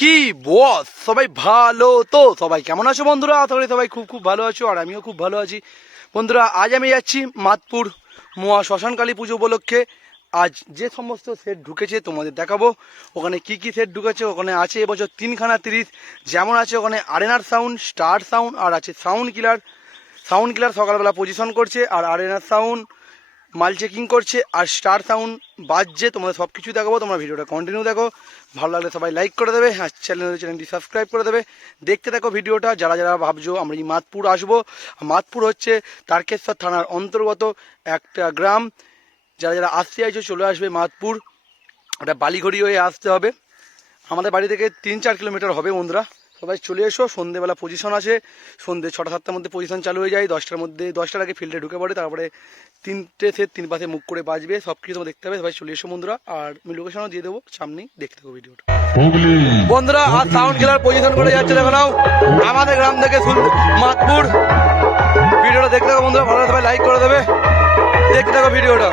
কি বস, সবাই ভালো তো? সবাই কেমন আছো বন্ধুরা? আশা করি সবাই খুব খুব ভালো আছো, আর আমিও খুব ভালো আছি। বন্ধুরা, আজ আমি যাচ্ছি মাতপুর মহা শ্মশানকালী পুজো উপলক্ষে। আজ যে সমস্ত সেট ঢুকেছে তোমাদের দেখাবো। ওখানে কি কি সেট ঢুকেছে, ওখানে আছে এবছর 3খানা 30, যেমন আছে ওখানে আরেনার সাউন্ড, স্টার সাউন্ড, আর আছে সাউন্ড কিলার। সাউন্ড কিলার সকালবেলা পজিশন করছে, আর আরেনার সাউন্ড মাল চেকিং করছে, আর স্টার সাউন্ড বাজছে। তোমাদের সব কিছু দেখাবো, তোমরা ভিডিওটা কন্টিনিউ দেখো। ভালো লাগলে সবাই লাইক করে দেবে, আর চ্যানেলটি সাবস্ক্রাইব করে দেবে। দেখতে দেখো ভিডিওটা। যারা যারা ভাবছো আমরা এই মাতপুর আসবো, মাতপুর হচ্ছে তারকেশ্বর থানার অন্তর্গত একটা গ্রাম। যারা যারা আসতে চাইছো চলে আসবে মাতপুর। ওটা বালিঘড়ি হয়ে আসতে হবে, আমাদের বাড়ি থেকে 3-4 কিলোমিটার হবে। বন্ধুরা সবাই চলে এসো। সন্ধ্যেবেলা পজিশন আছে, সন্ধ্যে 6টা-7টার মধ্যে পজিশন চালু হয়ে যায়। 10টার আগে ফিল্ডে ঢুকে পড়ে, তারপরে 3টে সেট 3 পাশে মুখ করে বাজবে। সব কিছু তোমার দেখতে হবে। সবাই চলে এসো বন্ধুরা, আর আমি লোকেশনও দিয়ে দেবো সামনেই, দেখতে থাকো ভিডিওটা। বন্ধুরা আর সাউন্ড কিলার পজিশন করে যাচ্ছে, দেখো নাও আমাদের গ্রাম থেকে মাতপুর। ভিডিওটা দেখতে থাকো বন্ধুরা, ভালো সবাই লাইক করে দেবে, দেখতে থাকো ভিডিওটা।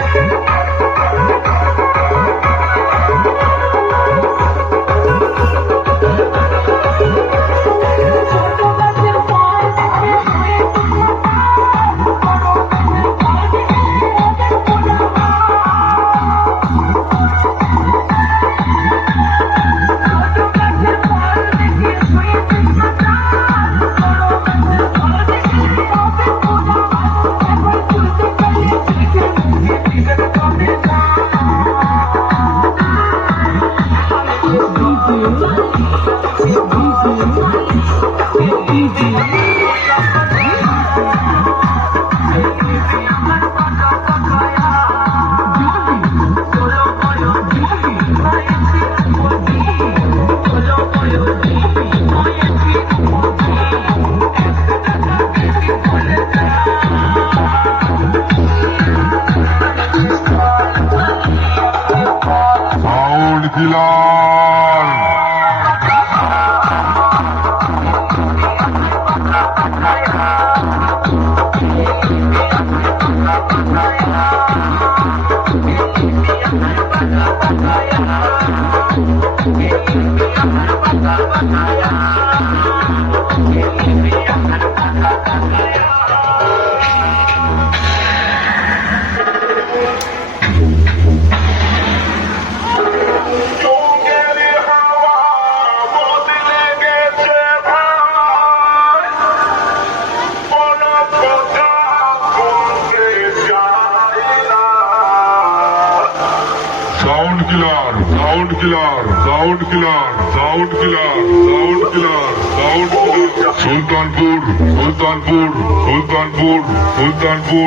Sultanpur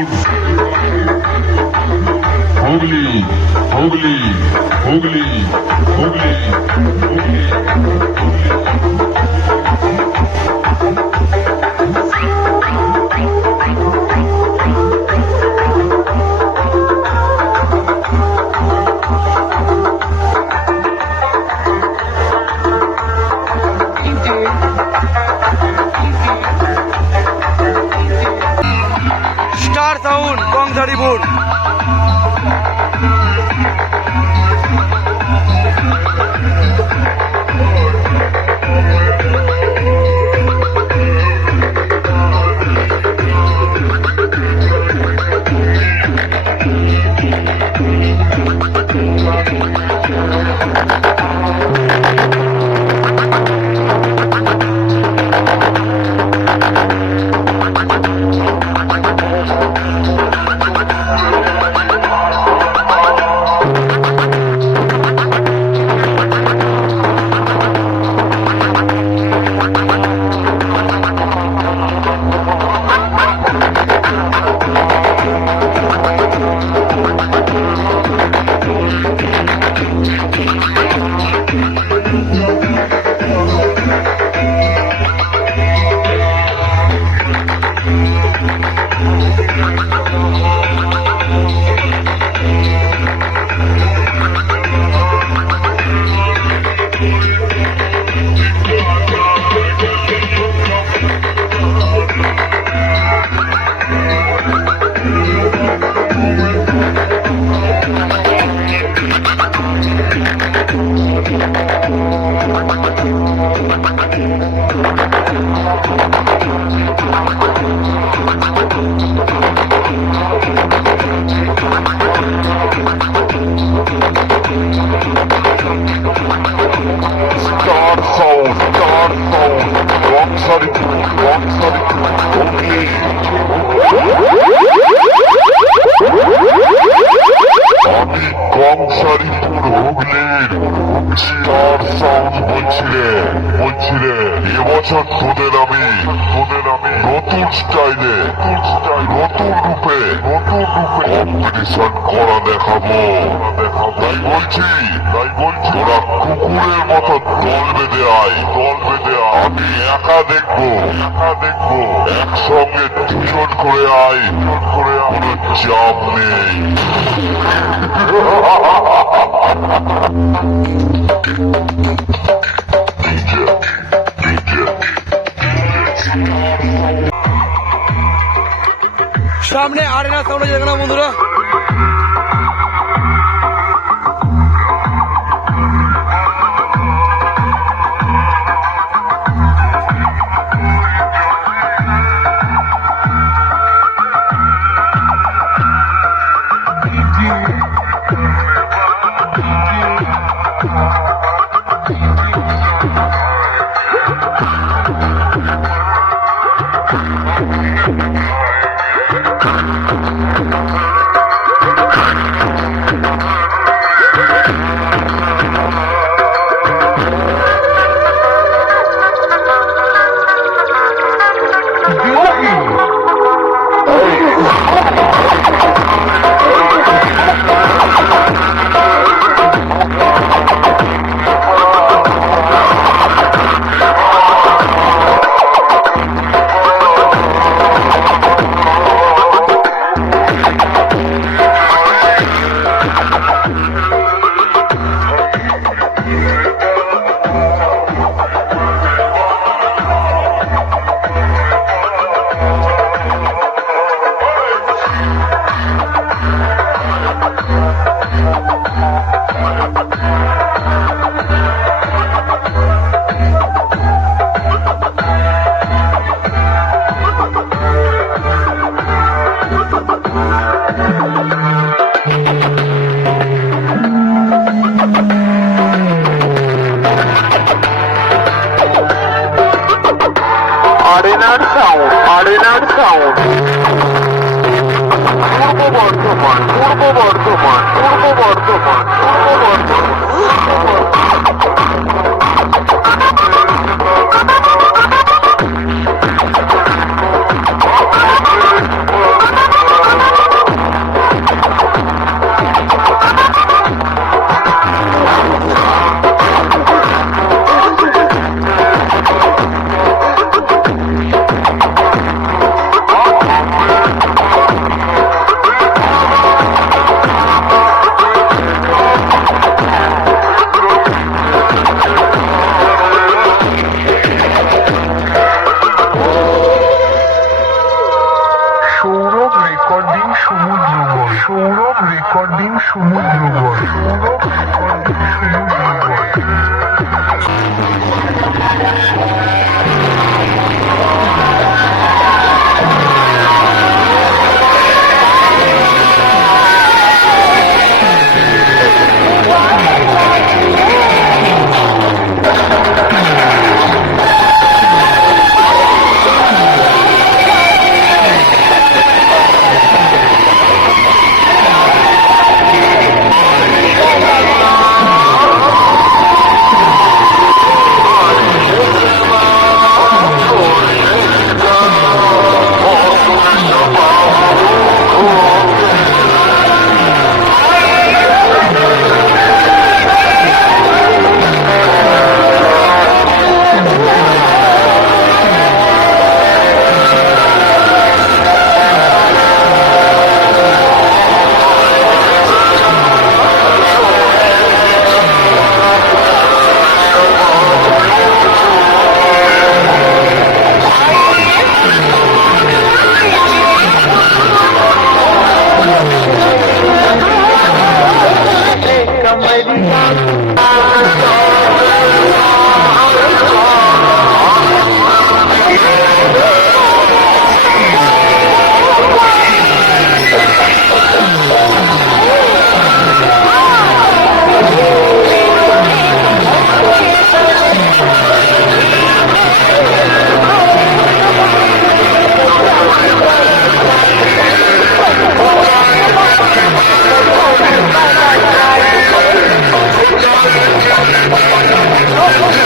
Hooghly Hooghly Hooghly Hooghly Hooghly. Star sound Kansaripur. Star sound, wrong side, Hooghly. আমি কংসারীপুর হুগলির স্টার সাউন্ড বলছিলে এবছর তোদের আমি নতুন স্টাইলে নতুন রূপে কম্পিটিশন করা দেখাবো। তাই বলছি তোরা কুকুরের মতো দল বেঁধে আয়। আমি একা দেখবো একসঙ্গে দুজন করে আয়, কোনো চাপ নেই। সামনে আরেনা সাউন্ড আছে না বন্ধুরা। আরেনার সাউন্ড পূর্ব বর্ধমান। Wow.